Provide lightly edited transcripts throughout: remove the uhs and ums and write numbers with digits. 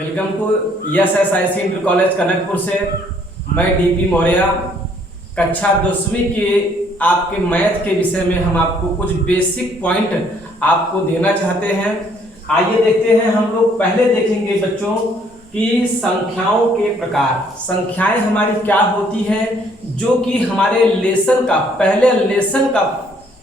Welcome to SSIC inter college Kanakpur से। मैं DP Maurya. कक्षा 10वीं के आपके मैथ के विषय में हम आपको कुछ बेसिक पॉइंट आपको देना चाहते हैं। आइए देखते हैं। हम लोग पहले देखेंगे बच्चों कि संख्याओं के प्रकार। संख्याएं हमारी क्या होती हैं, जो कि हमारे लेसन का पहले लेसन का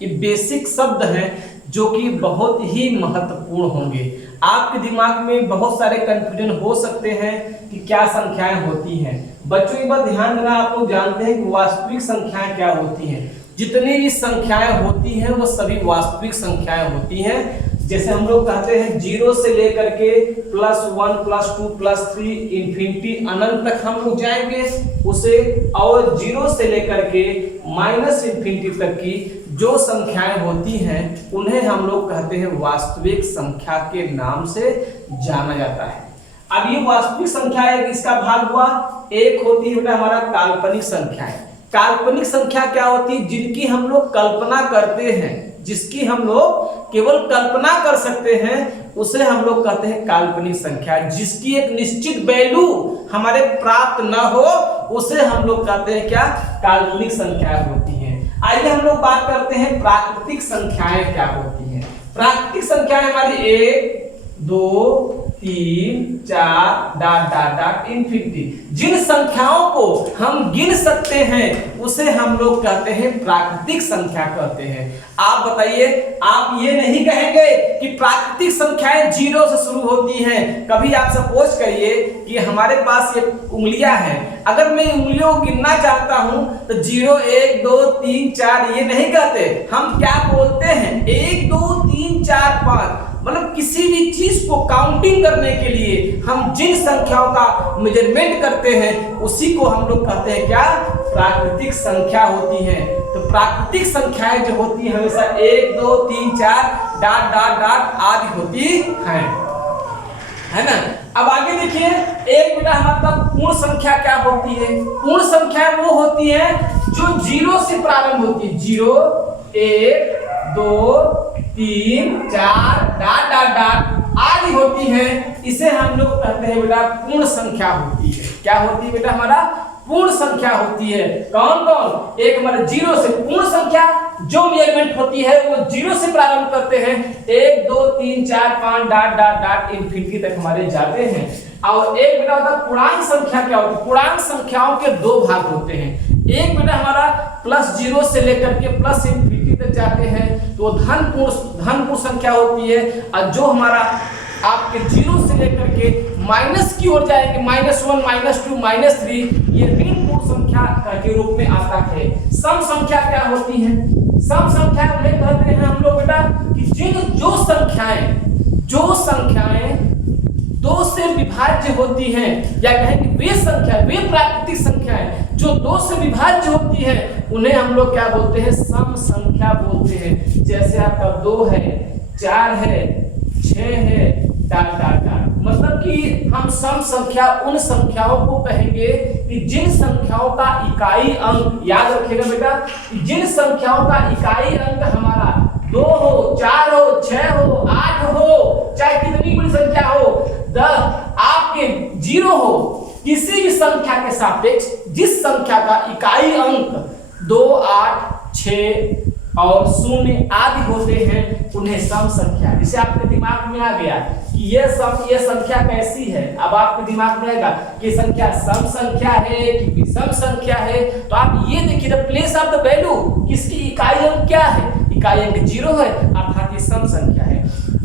ये बेसिक शब्द हैं जो कि बहुत ही महत्वपूर्ण होंगे। आपके दिमाग में बहुत सारे कंफ्यूजन हो सकते हैं कि क्या संख्याएं होती हैं। बच्चों एक बार ध्यान देना, आप लोग जानते हैं कि वास्तविक संख्याएं क्या होती हैं। जितनी भी संख्याएं होती हैं वो सभी वास्तविक संख्याएं होती हैं। जैसे हम लोग कहते हैं 0 से लेकर के +1 +2 +3 इन्फिनिटी अनंत तक हम लोग जाएंगे उसे, और 0 से लेकर के -इन्फिनिटी तक की जो संख्याएं होती हैं उन्हें हम लोग कहते हैं वास्तविक संख्या के नाम से जाना जाता है। अब ये वास्तविक संख्या है, इसका भाग हुआ। एक होती है बेटा हमारा काल्पनिक संख्याएं। काल्पनिक संख्या क्या होती है? जिनकी हम लोग कल्पना करते हैं, जिसकी हम लोग केवल कल्पना कर सकते हैं, उसे हम लोग कहते हैं काल्पनिक संख्या। जिसकी एक निश्चित वैल्यू हमारे प्राप्त न हो उसे हम लोग कहते हैं क्या? काल्पनिक संख्या होती है। आइए हम लोग बात करते हैं प्राकृतिक संख्याएं क्या होती हैं। प्राकृतिक संख्याएं हमारी 1 2 3 4 ... इन्फिनिटी। जिन संख्याओं को हम गिन सकते हैं उसे हम लोग कहते हैं प्राकृतिक संख्या कहते हैं। आप बताइए, आप ये नहीं कहेंगे कि प्राकृतिक संख्याएं 0 से शुरू होती हैं। कभी आप सपोज करिए कि हमारे पास ये उंगलियां हैं, अगर मैं उंगलियों को गिनना चाहता हूं तो 0 1 2 3 4 ये नहीं कहते। हम क्या बोलते हैं? 1 2 3 4 5। मतलब किसी भी चीज को काउंटिंग करने के लिए हम जिन संख्याओं का मेजरमेंट करते हैं उसी को हम लोग कहते हैं क्या? प्राकृतिक संख्या होती है। तो प्राकृतिक संख्याएं जो होती है हमेशा 1 2 3 4 ... आदि होती है ना। अब आगे देखिए, एक बेटा हमारा पूर्ण संख्या क्या होती है? पूर्ण संख्या वो होती है जो 0 से प्रारंभ होती है। 0 1 2 3 4 ... आदि होती है। इसे हम लोग कहते हैं बेटा पूर्ण संख्या होती है। क्या होती है बेटा? हमारा पूर्ण संख्या होती है। कौन कौन? एक हमारे 0 से पूर्ण संख्या जो मेजरमेंट होती है वो 0 से प्रारंभ करते हैं, 1 2 3 4 5 ... इन्फिनिटी तक हमारे जाते हैं। और एक बेटा होता है पूर्णांक संख्या। क्या होती है? पूर्णांक संख्याओं के 2 भाग होते हैं। एक बेटा हमारा +0 से लेकर के +इन्फिनिटी तक जाते हैं तो धन पूर्ण संख्या होती है। और जो हमारा आपके 0 से लेकर के माइनस की ओर जाएंगे, -1 -2 -3, ये ऋण पूर्ण संख्या के रूप में आता है। सम संख्या क्या होती है? सम संख्या उन्हें कहते हैं हम लोग बेटा कि जो संख्याएं 2 से विभाज्य होती हैं, या कहें कि वे प्राकृतिक संख्याएं जो 2 से विभाज्य होती है उन्हें हम लोग क्या बोलते हैं? सम संख्या बोलते हैं। जैसे आपका 2 है, 4 है, 6 है, ... मतलब कि हम सम संख्या उन संख्याओं को कहेंगे कि जिन संख्याओं का इकाई अंक, याद रखिएगा बेटा, जिन संख्याओं का इकाई अंक हमारा 2 हो, 4 हो, 6 हो, 8 हो, चाहे कितनी बड़ी संख्या हो, 10 आपके 0 हो, किसी भी संख्या के सापेक्ष जिस संख्या का इकाई अंक 2 8 6 और 0 आदि होते हैं उन्हें सम संख्या। जिसे आपके दिमाग में आ गया कि ये संख्या कैसी है, अब आपके दिमाग में आएगा कि संख्या सम संख्या है कि विषम संख्या है। तो आप ये देखिए, the place of the value, किसकी इकाई अंक क्या है? इकाई अंक 0 है, अर्थात ये सम संख्या है।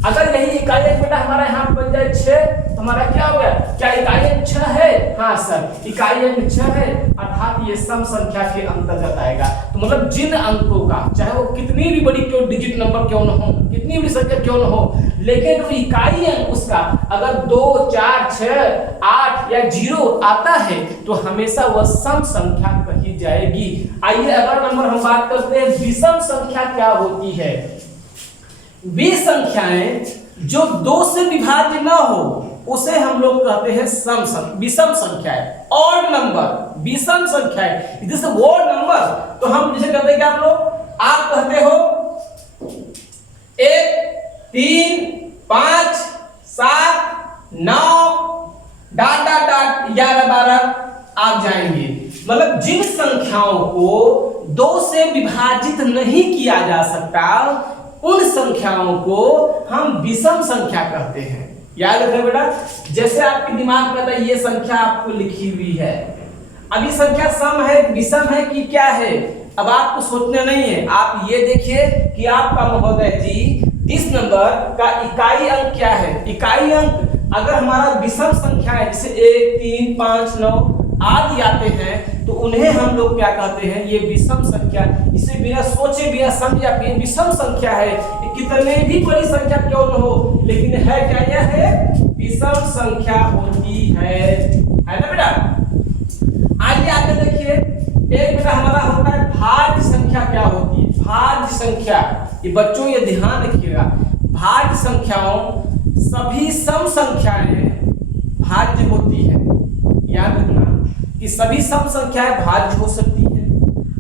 अगर यही इकाई अंक बेटा हमारा यहाँ बन जाए 6 तो हमारा क्या हो गया? क्या इकाई अंक 6 है? हाँ सर, इकाई अंक 6 है, अर्थात ये सम संख्या के अंतर्गत आएगा। तो मतलब जिन अंकों का, चाहे वो कितनी भी बड़ी क्यों डिजिट नंबर क्यों न हो, कितनी भी संख्या क्यों न हो, लेकिन वो इकाई अंक उसका अगर 2 4 6 8 या 0 आता है तो हमेशा वह सम संख्या कही जाएगी। आइए अगला नंबर हम बात करते हैं विषम संख्या क्या होती है। वे संख्याएं जो 2 से विभाज्य न हो उसे हम लोग कहते हैं विषम संख्याएं। ऑड नंबर विषम संख्याएं, जैसे ऑड नंबर तो हम जिसे कहते हैं कि आप कहते हो 1 3 5 7 9 आप जाएंगे, मतलब जिन संख्याओं को 2 से विभाजित नहीं किया जा सकता उन संख्याओं को हम विषम संख्या कहते हैं। याद रखना बेटा, जैसे आपके दिमाग में था ये संख्या आपको लिखी हुई है, अब ये संख्या सम है विषम है कि क्या है, अब आपको सोचना नहीं है। आप ये देखिए कि आपका महोदय जी 30 नंबर का इकाई अंक क्या है। इकाई अंक अगर हमारा विषम संख्या है, जैसे 1, 3, 5, 9 आदि आते हैं, तो उन्हें हम लोग क्या कहते हैं, ये विषम संख्या। इसे बिना सोचे बिना समझे आप ये विषम संख्या है, कितने भी बड़ी संख्या क्यों न हो, लेकिन है क्या, यह है विषम संख्या होती है ना बेटा। आइए आगे देखिए, एक बेटा हमारा होता है भाज्य संख्या। क्या होती है भाज्य संख्या, ये बच्चों ये ध्यान रखिएगा, भाज्य संख्याओं सभी सम संख्याएं भाज्य होती है। याद रखना कि सभी सम संख्याएं भाज्य हो सकती है।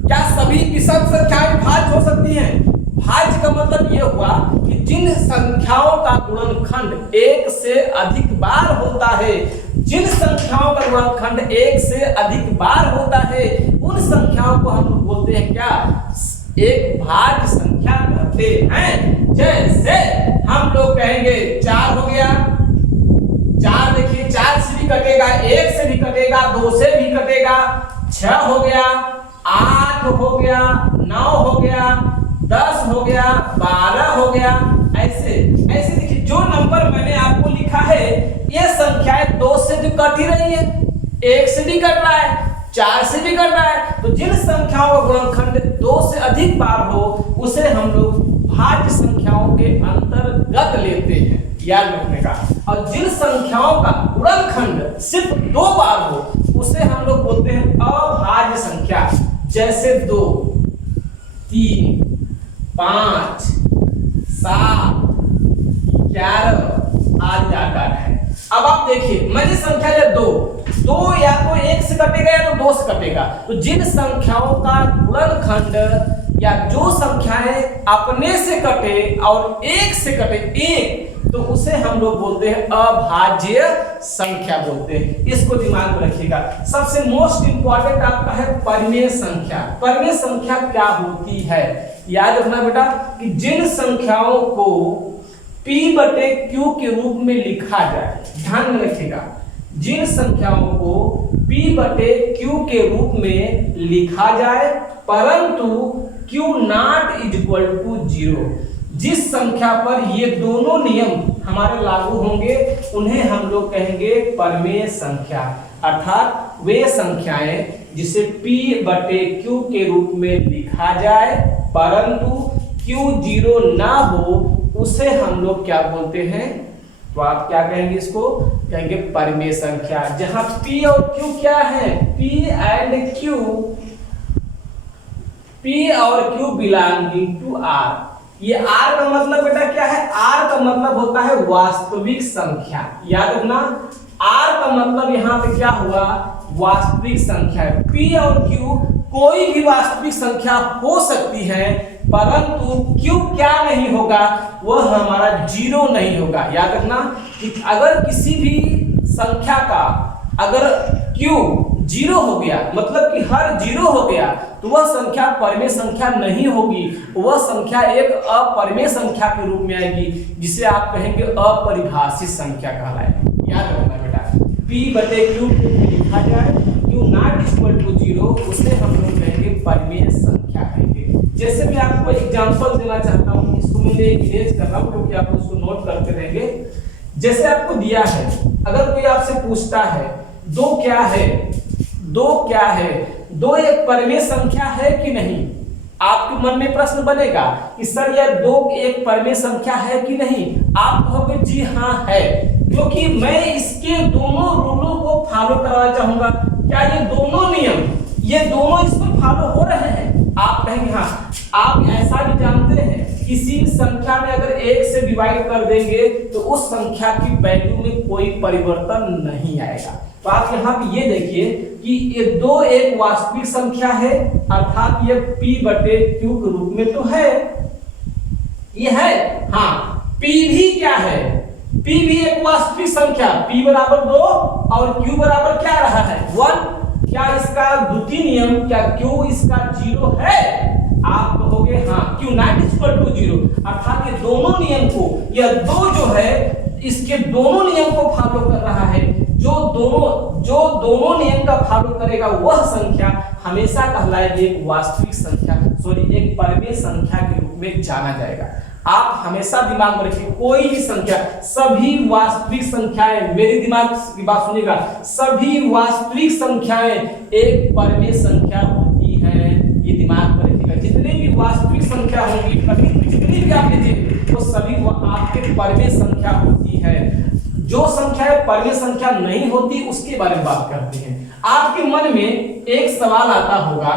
क्या सभी विषम संख्याएं भाज्य हो सकती हैं? भाज्य का मतलब यह हुआ कि जिन संख्याओं का गुणनखंड 1 से अधिक बार होता है, जिन संख्याओं का गुणनखंड 1 से अधिक बार होता है, उन संख्याओं को हम लोग बोलते हैं क्या, एक भाज्य संख्या कहते हैं। जैसे हम लोग कहेंगे 4 हो गया, 4 देखिए 4 से भी कटेगा, 1 से भी कटेगा, 2 से भी कटेगा, 6 हो गया, 8 हो गया, 9 हो गया, 10 हो गया, 12 हो गया। ऐसे ऐसे देखिए जो नंबर मैंने आपको लिखा है ये संख्याएं 2 से भी कट ही रही है, 1 से भी कट रहा है, 4 से भी कट रहा है। तो जिन संख्याओं का गुणनखंड 2 से अधिक बार हो उसे हम लोग भाज्य संख्याओं के अंतर्गत लेते हैं। याद रखने का। और जिन संख्याओं का गुणनखंड सिर्फ 2 बार हो उसे हम लोग बोलते हैं अभाज्य संख्या। जैसे 2, 3, 5, 7, 11 आदि जाकर है। अब आप देखिए मैं जो संख्या ले 2 या तो 1 से कटेगा या तो 2 से कटेगा। तो जिन संख्याओं का गुणनखंड या जो संख्याएं अपने से कटे और 1 से कटे 1, तो उसे हम लोग बोलते हैं अभाज्य संख्या बोलते हैं। इसको दिमाग में रखिएगा। सबसे मोस्ट इंपॉर्टेंट आपका है परिमेय संख्या। परिमेय संख्या क्या होती है? याद रखना बेटा कि जिन संख्याओं को P/Q के रूप में लिखा जाए, ध्यान में रखिएगा, जिन संख्याओं को P/Q के रूप में लिखा जाए परंतु Q0 = 0, जिस संख्या पर ये दोनों नियम हमारे लागू होंगे उन्हें हम लोग कहेंगे परिमेय संख्या। अर्थात वे संख्याएं जिसे P/Q के रूप में लिखा जाए परंतु Q0 ना हो उसे हम लोग क्या बोलते हैं? तो आप क्या कहेंगे? इसको कहेंगे परिमेय संख्या। जहां P और Q क्या है? P और Q बिलोंगिंग टू R। ये R का मतलब बेटा क्या है? R का मतलब होता है वास्तविक संख्या। याद रखना R का मतलब यहाँ पे क्या हुआ? वास्तविक संख्या है। P और Q कोई भी वास्तविक संख्या हो सकती है परंतु Q क्या नहीं होगा? वह हमारा 0 नहीं होगा। याद रखना कि अगर किसी भी संख्या का अगर Q 0 हो गया मतलब कि हर 0 हो गया तो वह संख्या परिमेय संख्या नहीं होगी, वह संख्या एक अपरिमेय संख्या के रूप में आएगी जिसे आप कहेंगे अपरिभाषित संख्या कहलाएगी। याद रखना बेटा P/Q लिखा जाए Q0 = 0 उसे हम लोग कहेंगे परिमेय संख्या कहेंगे। जैसे मैं आपको एग्जांपल देना चाहता हूं, इसको मैं इरेज कर रहा हूं क्योंकि आप उसको नोट करते रहेंगे। जैसे आपको दिया है, अगर कोई आपसे पूछता है 2 क्या है? 2 क्या है? 2 एक परिमेय संख्या है कि नहीं? आपके मन में प्रश्न बनेगा कि सर यह 2 एक परिमेय संख्या है कि नहीं? आप कहोगे जी हाँ है, क्योंकि मैं इसके दोनों रूलों को फॉलो कराना चाहूंगा। क्या ये दोनों नियम ये दोनों इसमें फॉलो हो रहे हैं? आप कहेंगे हाँ। आप ऐसा भी जानते हैं किसी संख्या में अगर 1 से डिवाइड कर देंगे तो उस संख्या की वैल्यू में कोई परिवर्तन नहीं आएगा। तो आप यहाँ पे ये देखिए कि ये 2 एक वास्तविक संख्या है अर्थात ये P/Q के रूप में तो है, ये है हाँ। P भी क्या है? P भी एक वास्तविक संख्या, P = 2 और Q बराबर क्या रहा है? 1। क्या इसका द्वितीय नियम, क्या Q इसका 0 है? आप कहोगे हाँ, Q नॉट इक्वल टू 0, अर्थात ये दोनों नियम को, यह दो जो है इसके दोनों नियम को फॉलो कर रहा है। जो दोनों नियम का फॉलो करेगा वह संख्या हमेशा कहलाएगी एक वास्तविक संख्या, सॉरी एक परिमेय संख्या के रूप में जाना जाएगा। आप हमेशा दिमाग में रखिए, कोई भी संख्या, सभी वास्तविक संख्याएं, मेरी दिमाग की बात सुनिएगा, सभी वास्तविक संख्याएं एक परिमेय संख्या होती है, ये दिमाग में रखिएगा। जितनी भी वास्तविक संख्या होगी, जितनी भी आप लीजिए, वो सभी आपके परिमेय संख्या होती है। जो संख्या परिमेय संख्या नहीं होती उसके बारे में बात करते हैं। आपके मन में एक सवाल आता होगा,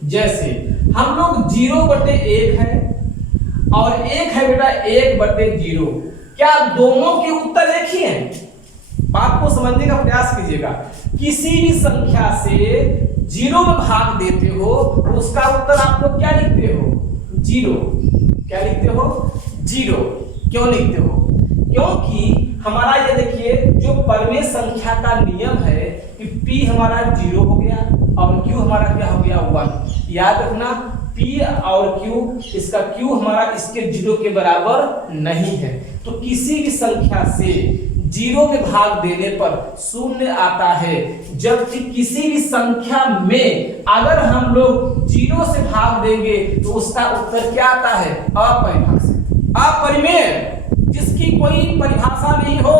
जैसे हम लोग 0/1 है और 1 है बेटा 1/0, क्या दोनों के उत्तर एक ही हैं? बात को समझने का प्रयास कीजिएगा। किसी भी संख्या से 0 में भाग देते हो तो उसका उत्तर आप लोग क्या लिखते हो? 0। क्या लिखते हो? 0। क्यों लिखते हो? क्योंकि हमारा ये देखिए जो परिमेय संख्या का नियम है कि P हमारा 0 हो गया और Q हमारा क्या हो गया? 1। याद रखना, P और Q, इसका Q हमारा इसके 0 के बराबर नहीं है। तो किसी भी संख्या से 0 में भाग देने पर 0 आता है, जबकि किसी भी संख्या में अगर हम लोग 0 से भाग देंगे तो उसका उत्तर क्या आता है? अपरिभाषित, अपरिमेय, जिसकी कोई परिभाषा नहीं हो,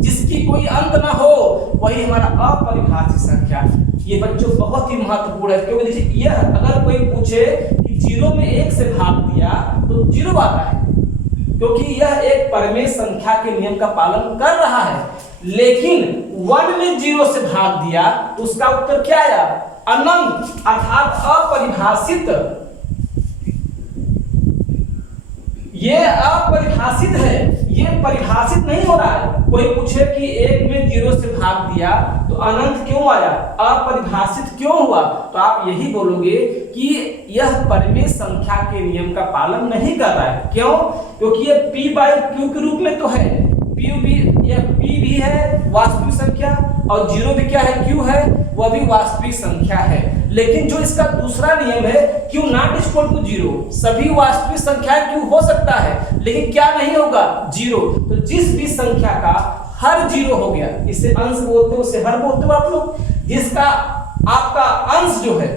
जिसकी कोई अंत ना हो, वही हमारा अपरिभाषित संख्या। ये बच्चों बहुत ही महत्वपूर्ण है, क्योंकि देखिए यह अगर कोई पूछे कि 0 में 1 से भाग दिया तो 0 आता है, क्योंकि यह एक परिमेय संख्या के नियम का पालन कर रहा है। लेकिन 1 में 0 से भाग दिया तो उसका उत्तर क्या आया? अनंत, अर्थात अपरिभाषित। ये अपरिभाषित है, ये परिभाषित नहीं हो रहा है। कोई पूछे कि 1 में 0 से भाग दिया तो अनंत क्यों आया, अपरिभाषित क्यों हुआ, तो आप यही बोलोगे कि यह परिमेय संख्या के नियम का पालन नहीं कर रहा है। क्यों? क्योंकि ये P/Q के रूप में तो है, P भी है वास्तविक संख्या और 0 भी क्या है? Q है, वह भी वास्तविक संख्या है। लेकिन जो इसका दूसरा नियम है Q नॉट इक्वल टू 0, सभी वास्तविक संख्याएं Q हो सकता है लेकिन क्या नहीं होगा? 0। तो जिस भी संख्या का हर 0 हो गया, इसे अंश बोलते हो, उसे हर बोलते हो आप लोग, जिसका आपका अंश जो है,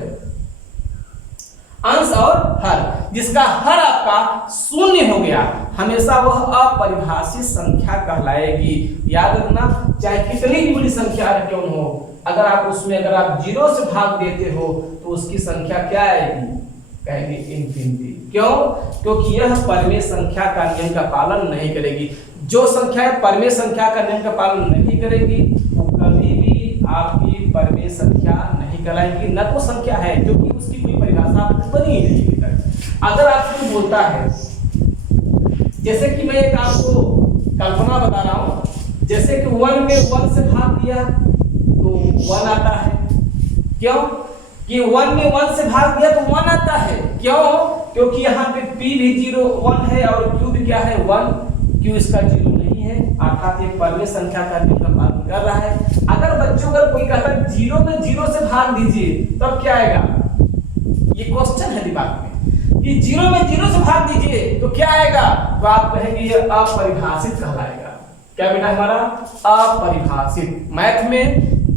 अंश और हर, जिसका हर आपका 0 हो गया, हमेशा वह अपरिभाषित संख्या कहलाएगी। याद रखना, चाहे कितनी भी बड़ी संख्या क्यों हो, अगर आप उसमें अगर आप 0 से भाग देते हो तो उसकी संख्या क्या आएगी? कहेंगे इंफिनिटी। क्यों? क्योंकि यह परिमेय संख्या का नियम का पालन नहीं करेगी। जो संख्या परिमेय संख्या का नियम का पालन नहीं करेगी वो कभी भी आपकी परिमेय संख्या नहीं कहलाएगी। न तो संख्या है, क्योंकि उसकी कोई परिभाषा बनी ही नहीं। अगर आपको बोलता है, जैसे कि मैं एक आपको कल्पना बता रहा हूं, जैसे कि 1 में 1 से भाग दिया तो 1 आता है। क्यों? कि 1 में 1 से भाग दिया तो 1 आता है। क्यों? क्योंकि यहाँ पे P भी 1 है और Q भी क्या है? 1। Q इसका 0 नहीं है, अर्थात एक परिमेय संख्या का नियम का पालन कर रहा है। अगर बच्चों अगर कोई कहता है 0 में 0 से भाग दीजिए, तब क्या आएगा? ये क्वेश्चन है दिमाग में कि 0 में 0 से भाग दीजिए तो क्या आएगा? तो आप कहेंगे ये अपरिभाषित कहलाएगा। क्या बेटा? हमारा अपरिभाषित। मैथ में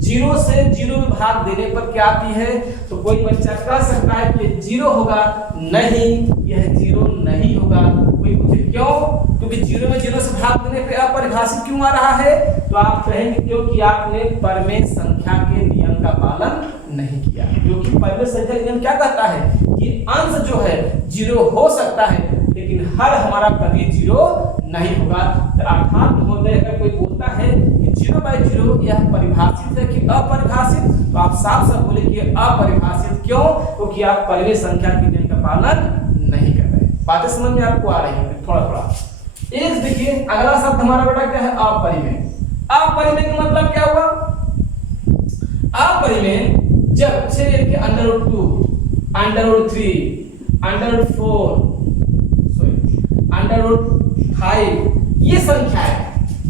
0 से 0 में भाग देने पर क्या आती है? तो कोई बच्चा कह सकता है कि 0 होगा, नहीं, यह 0 नहीं होगा। कोई पूछे क्यों? क्योंकि 0 में 0 से भाग देने पर अपरिभाषित क्यों आ रहा है? तो आप कहेंगे क्योंकि आपने परिमेय संख्या के नियम का पालन नहीं किया। क्योंकि परिमेय संख्या का नियम क्या कहता है कि अंश जो है 0 हो सकता है लेकिन हर हमारा कभी 0 नहीं होगा। तो अर्थात महोदय अगर कोई बोलता है कि 0/0 यह परिभाषित है कि अपरिभाषित, तो आप साफ साफ बोले कि अपरिभाषित। क्यों? क्योंकि आप परिमेय संख्या के नियम का पालन नहीं कर रहे। बातें समझ में आपको आ रही है थोड़ा थोड़ा। एक देखिए अगला शब्द हमारा बेटा क्या है? अपरिमेय। अपरिमेय का मतलब क्या हुआ? अपरिमेय जब से √2, √3, √4, √5 ये संख्याएं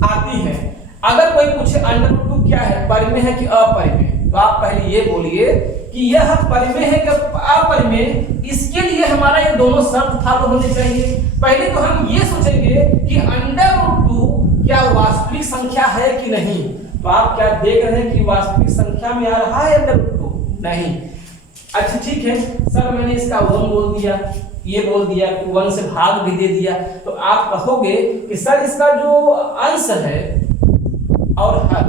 आती हैं। अगर कोई पूछे √2 क्या है, परिमेय है कि अपरिमेय, तो आप पहले ये बोलिए कि यह परिमेय है कि अपरिमेय, इसके लिए हमारा ये दोनों शर्त फॉलो होने चाहिए। पहले तो हम ये सोचेंगे कि अंडर√2 क्या वास्तविक संख्या है कि नहीं। तो आप क्या देख रहे हैं कि वास्तविक संख्या में आ रहा है अंडर√2? नहीं। अच्छा ठीक है सर, मैंने इसका 1 बोल दिया, ये बोल दिया कि 1 से भाग भी दे दिया, तो आप कहोगे कि सर इसका जो अंश है और हर,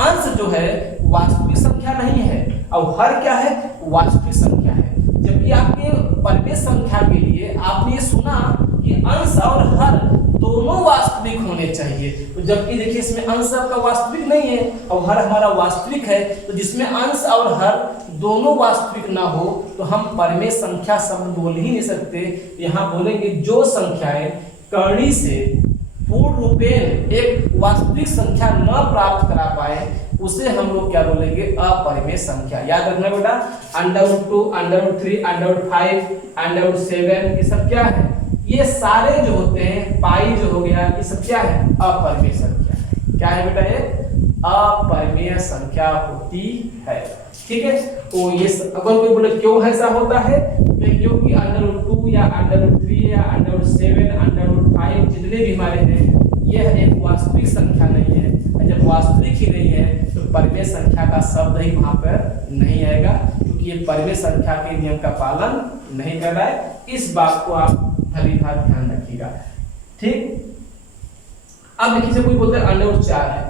अंश जो है वास्तविक संख्या नहीं है और हर क्या है, वास्तविक संख्या है। जबकि आपके परिमेय संख्या के लिए आपने ये सुना कि अंश और हर दोनों वास्तविक होने चाहिए, तो जबकि देखिए इसमें अंश आपका वास्तविक नहीं है और हर हमारा वास्तविक है, तो जिसमें अंश और हर दोनों वास्तविक ना हो तो हम परिमेय संख्या शब्द बोल ही नहीं सकते। यहाँ बोलेंगे जो संख्याएं करणी से पूर्ण रूपेण एक वास्तविक संख्या न प्राप्त करा पाए उसे हम लोग क्या बोलेंगे, अपरिमेय संख्या। याद रखना बेटा, अंडर√2, अंडर√3, अंडर√5, अंडर√7 ये सब क्या है, ये सारे जो होते हैं, पाई जो हो गया, ये सब क्या है, अपरिमेय संख्या है। क्या है बेटा, ये अपरिमेय संख्या होती है। ठीक है, तो ये अगर कोई बोले क्यों ऐसा होता है, तो क्योंकि अंडर√2 या अंडर√3 या अंडर√7, अंडर√5 जितने भी हमारे हैं यह एक वास्तविक संख्या नहीं है। जब वास्तविक ही नहीं है तो परिमेय संख्या का शब्द ही वहां पर नहीं आएगा, क्योंकि ये परिमेय संख्या के नियम का पालन नहीं कर रहा है। इस बात को आप भली भांति ध्यान रखिएगा। ठीक, अब देखिए कोई बोलते हैं अंडर√4 है,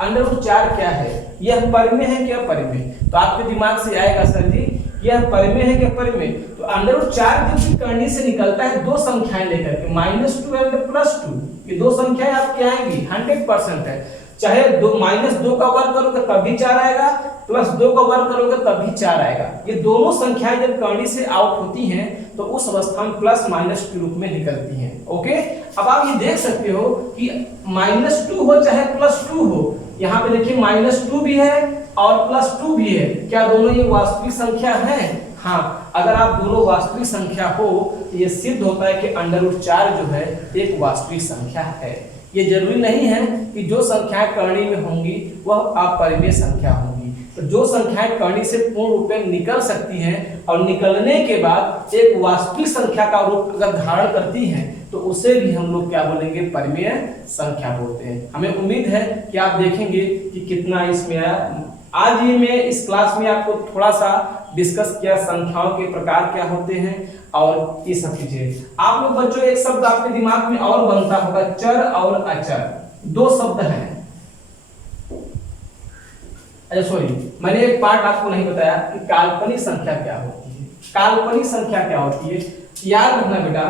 अंडर√4 क्या है, यह परिमेय है क्या परिमेय? तो आपके दिमाग से आएगा सर जी यह परिमेय है क्या परिमेय? तो अंडर√4 जब करनी से निकलता है दो संख्याएं लेकर के, -2 और +2, ये दो संख्याएं आपकी आएंगी 100% है। चाहे -2 का वर्ग करोगे तब भी 4 आएगा, +2 का वर्ग करोगे तब भी 4 आएगा। ये दोनों संख्याएं जब करनी से आउट होती हैं तो उस अवस्था में प्लस माइनस के रूप में निकलती हैं। ओके, अब आप ये देख सकते हो कि -2 हो चाहे +2 हो, यहाँ पे देखिए -2 भी है और +2 भी है। क्या दोनों ये वास्तविक संख्या है? हाँ, अगर आप दोनों वास्तविक संख्या हो तो ये सिद्ध होता है कि अंडर√4 जो है एक वास्तविक संख्या है। ये जरूरी नहीं है कि जो संख्याएं करनी में होंगी वह अपरिमेय संख्या होंगी। तो जो संख्याएं करनी से पूर्ण रूप में निकल सकती हैं और निकलने के बाद एक वास्तविक संख्या का रूप अगर धारण करती हैं तो उसे भी हम लोग क्या बोलेंगे, परिमेय संख्या बोलते हैं। हमें उम्मीद है कि आप देखेंगे कि कितना इसमें आया। आज ये मैं इस क्लास में आपको थोड़ा सा डिस्कस किया संख्याओं के प्रकार क्या होते हैं और ये सब चीजें। आप लोग बच्चों एक शब्द आपके दिमाग में और बनता होगा, चर और अचर, दो शब्द हैं। अच्छा सॉरी, मैंने एक पार्ट आपको नहीं बताया कि काल्पनिक संख्या क्या होती है। काल्पनिक संख्या क्या होती है याद रखना बेटा,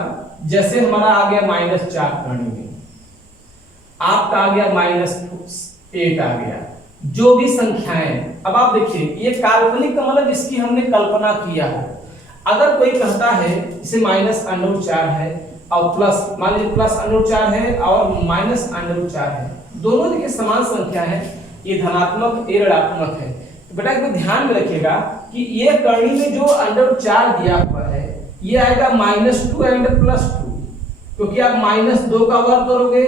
जैसे हमारा आ गया -4 करनी में, आपका आ गया -8 आ गया, जो भी संख्याएं। अब आप देखिए ये काल्पनिक का मतलब इसकी हमने कल्पना किया है। अगर कोई कहता है इसे -√4 है और प्लस, मान लीजिए +√4 है और -√4 है, दोनों देखिए समान संख्या है, ये धनात्मक ये ऋणात्मक है। तो बेटा एक ध्यान में रखिएगा कि ये करनी में जो अंडर4 दिया हुआ है ये आएगा -2 एंड +2, क्योंकि आप -2 का वर्ग करोगे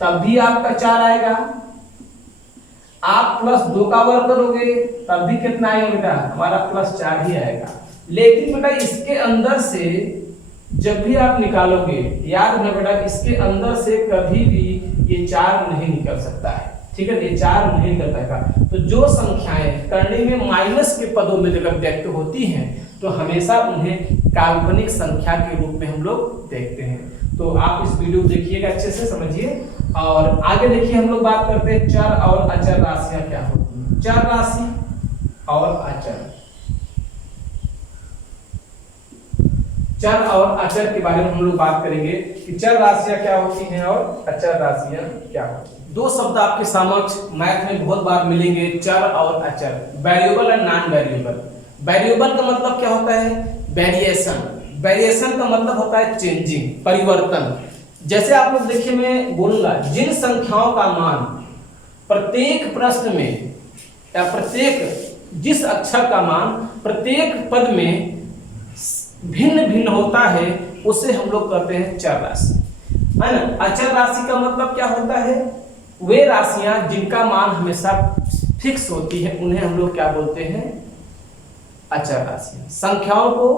तब भी आपका 4 आएगा, आप +2 का वर्ग करोगे तब भी कितना आएगा बेटा, हमारा +4 ही आएगा। लेकिन बेटा इसके अंदर से जब भी आप निकालोगे, याद रखना बेटा इसके अंदर से कभी भी ये 4 नहीं निकल सकता है। ठीक है, ये 4 नहीं निकल पाएगा। तो जो संख्याएं करने में माइनस के पदों में जब व्यक्त होती हैं तो हमेशा उन्हें काल्पनिक संख्या के रूप में हम लोग देखते हैं। तो आप इस वीडियो को देखिएगा, अच्छे से समझिए। और आगे देखिए हम लोग बात करते हैं चर और अचर राशियां क्या होती हैं। चर राशि और अचर, चर और अचर के बारे में हम लोग बात करेंगे कि चर राशियां क्या होती हैं और अचर राशियां क्या होती हैं। दो शब्द आपके समक्ष मैथ में बहुत बार मिलेंगे, चर और अचर, वेरिएबल और नॉन वेरिएबल। वेरिएबल का मतलब क्या होता है, वेरिएशन। वेरिएशन का मतलब होता है चेंजिंग, परिवर्तन। जैसे आप लोग देखिए मैं बोलूंगा जिन संख्याओं का मान प्रत्येक प्रश्न में या प्रत्येक जिस अक्षर का मान प्रत्येक पद में भिन्न भिन्न होता है उसे हम लोग कहते हैं चर राशि, है ना। अचर राशि का मतलब क्या होता है, वे राशियां जिनका मान हमेशा फिक्स होती है उन्हें हम लोग क्या बोलते हैं, अचर राशि। संख्याओं को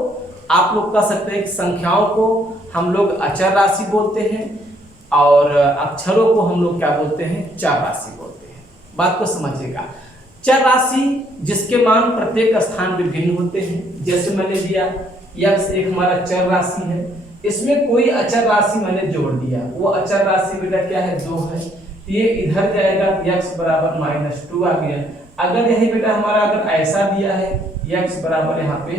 आप लोग कह सकते हैं कि संख्याओं को हम लोग अचर राशि बोलते हैं और अक्षरों को हम लोग क्या बोलते हैं, चर राशि बोलते हैं। बात को समझिएगा। चर राशि जिसके मान प्रत्येक स्थान पे भिन्न होते हैं, जैसे मैंने दिया यक्स एक हमारा चर राशि है, इसमें कोई अचर राशि मैंने जोड़ दिया, वो अचर राशि बेटा क्या है, 2 है, ये इधर जाएगा x बराबर -2 आ गया। अगर यही बेटा हमारा अगर ऐसा दिया है x बराबर यहाँ पे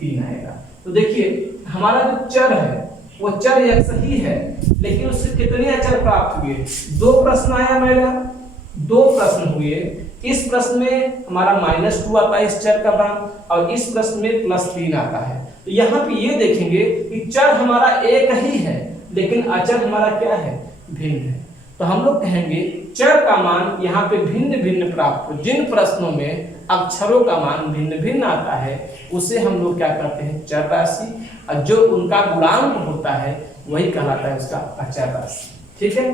3 आएगा। तो देखिए हमारा जो चर है वो चर x ही है, लेकिन उससे कितने अचर प्राप्त हुए, 2 प्रश्न आया मेरा, 2 प्रश्न हुए। इस प्रश्न में हमारा -2 आता है इस चर का मान और इस प्रश्न में +3 आता है। तो यहाँ पे ये देखेंगे कि चर हमारा एक ही है लेकिन अचर हमारा क्या है, भिन्न है। तो हम लोग कहेंगे चर का मान यहाँ पे भिन्न भिन्न प्राप्त हो, जिन प्रश्नों में अक्षरों का मान भिन्न भिन्न आता है उसे हम लोग क्या कहते हैं, चर राशि, और जो उनका गुणांक होता है वही कहलाता है उसका अचर राशि। ठीक है।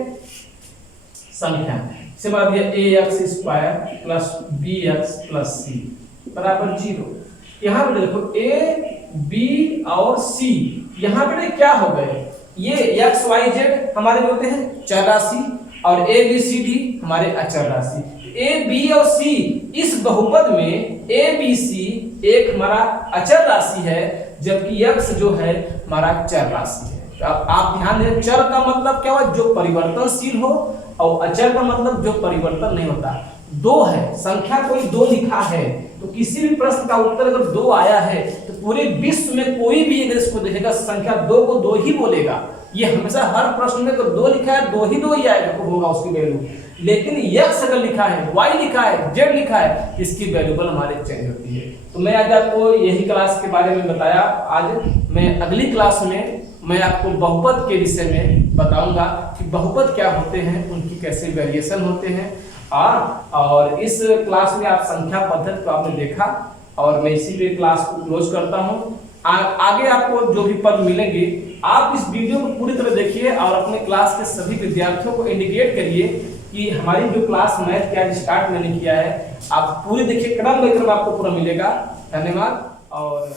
संख्या से बात दिया ax² + bx + c बराबर 0। यहाँ पे देखो a b और c, यहाँ पे क्या हो गए, ये x y z हमारे बोलते हैं चर राशि और a b c d हमारे अचर राशि। a b और c इस बहुपद में a b c एक हमारा अचर राशि है जबकि x जो है हमारा चर राशि है। तो आप ध्यान दें, चर का मतलब क्या हुआ, जो परिवर्तनशील हो, और अचर का मतलब जो परिवर्तन नहीं होता। 2 है, संख्या कोई 2 लिखा है तो किसी भी प्रश्न का उत्तर अगर 2 आया है तो पूरे विश्व में कोई भी अगर इसको देखेगा संख्या 2 को 2 ही बोलेगा। ये हमेशा हर प्रश्न में अगर 2 लिखा है 2 ही आएगा होगा उसकी वैल्यू। लेकिन x अगर लिखा है, y लिखा है, z लिखा है, इसकी वैल्यूबल हमारे चेंज होती है। तो मैं आज आपको यही क्लास के बारे में बताया। आज मैं अगली क्लास में मैं आपको बहुपद के विषय में बताऊंगा कि बहुपद क्या होते हैं, उनकी कैसे वेरिएशन होते हैं। और इस क्लास में आप संख्या पद्धति को आपने देखा और मैं इसी पे क्लास को क्लोज करता हूँ। आगे आपको जो भी पद मिलेंगे आप इस वीडियो को पूरी तरह देखिए और अपने क्लास के सभी विद्यार्थियों को इंडिकेट करिए कि हमारी जो क्लास मैथ क्या स्टार्ट मैंने किया है, आप पूरी देखिए, क्रम बाय क्रम आपको पूरा मिलेगा। धन्यवाद और